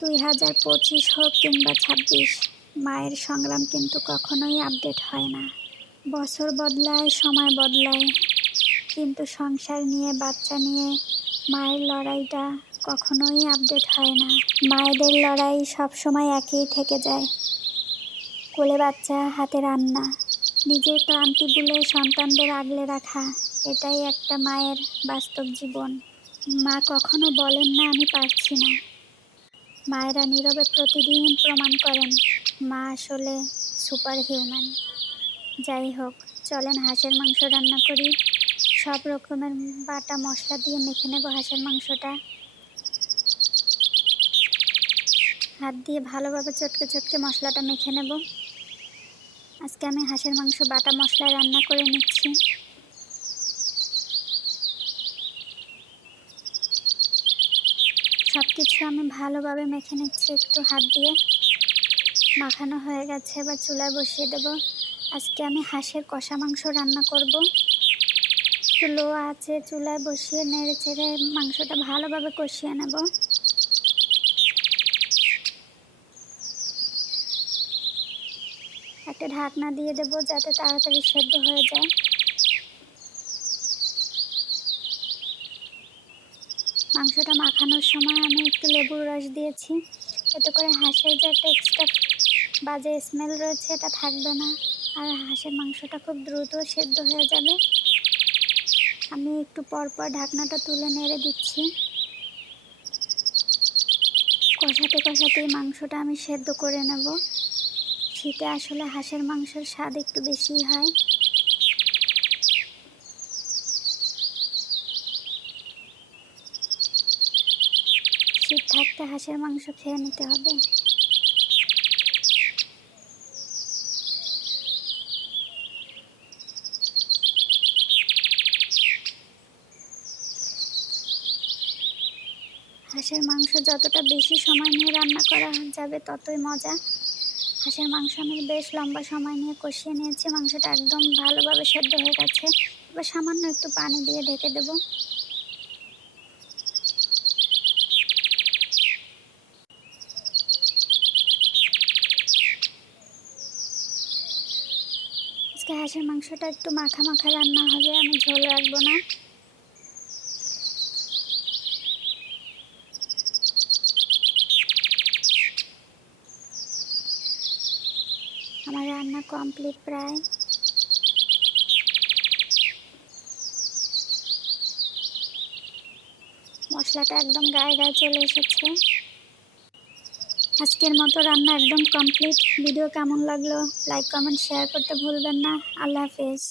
2025 হোক কিংবা 26, মায়ের সংগ্রাম কিন্তু কখনোই আপডেট হয় না। বছর বদলায়, সময় বদলায়, কিন্তু সংসার নিয়ে, বাচ্চা নিয়ে মায়ের লড়াইটা কখনোই আপডেট হয় না। মায়েদের লড়াই সবসময় একই থেকে যায়। কোলে বাচ্চা, হাতে রান্না, নিজের ক্লান্তি ভুলে সন্তানদের আগলে রাখা, এটাই একটা মায়ের বাস্তব জীবন। মা কখনো বলেন না আমি পারছি না। মায়েরা নীরবে প্রতিদিন প্রমাণ করেন মা আসলে সুপার হিউম্যান। যাই হোক, চলেন হাঁসের মাংস রান্না করি। সব রকমের বাটা মশলা দিয়ে মেখে নেব হাঁসের মাংসটা। হাত দিয়ে ভালোভাবে চটকে চটকে মশলাটা মেখে নেব। আজকে আমি হাঁসের মাংস বাটা মশলায় রান্না করে নিচ্ছি। সব কিছু আমি ভালোভাবে মেখে নিচ্ছি একটু হাত দিয়ে। মাখানো হয়ে গেছে, এবার চুলায় বসিয়ে দেব। আজকে আমি হাঁসের কষা মাংস রান্না করব। একটু লো আঁচে চুলায় বসিয়ে নেড়ে চেড়ে মাংসটা ভালোভাবে কষিয়ে নেব। একটা ঢাকনা দিয়ে দেব যাতে তাড়াতাড়ি সেদ্ধ হয়ে যায়। মাংসটা মাখানোর সময় আমি একটু লেবুর রস দিয়েছি, এতে করে হাঁসের যে একটা এক্সট্রা বাজে স্মেল রয়েছে এটা থাকবে না, আর হাঁসের মাংসটা খুব দ্রুত সেদ্ধ হয়ে যাবে। আমি একটু পরপর ঢাকনাটা তুলে নেড়ে দিচ্ছি। কষাতে কষাতেই মাংসটা আমি সেদ্ধ করে নেব। শীতে আসলে হাঁসের মাংসের স্বাদ একটু বেশিই হয়। শীত থাকতে হাঁসের মাংস খেয়ে নিতে হবে। হাঁসের মাংস যতটা বেশি সময় নিয়ে রান্না করা যাবে ততই মজা। হাঁসের মাংস আমি বেশ লম্বা সময় নিয়ে কষিয়ে নিয়েছি, মাংসটা একদম ভালোভাবে সেদ্ধ হয়ে গেছে। এবার সামান্য একটু পানি দিয়ে ঢেকে দেব। আজকে হাঁসের মাংসটা একটু মাখা মাখা রান্না হবে, আমি ঝোল রাখবো না। আমার রান্না কমপ্লিট প্রায়। মশলাটা একদম গায়ে গায়ে চলে এসেছে। আজকের মতো রান্না একদম কমপ্লিট। ভিডিও কেমন লাগলো লাইক কমেন্ট শেয়ার করতে ভুলবেন না। আল্লাহ হাফেজ।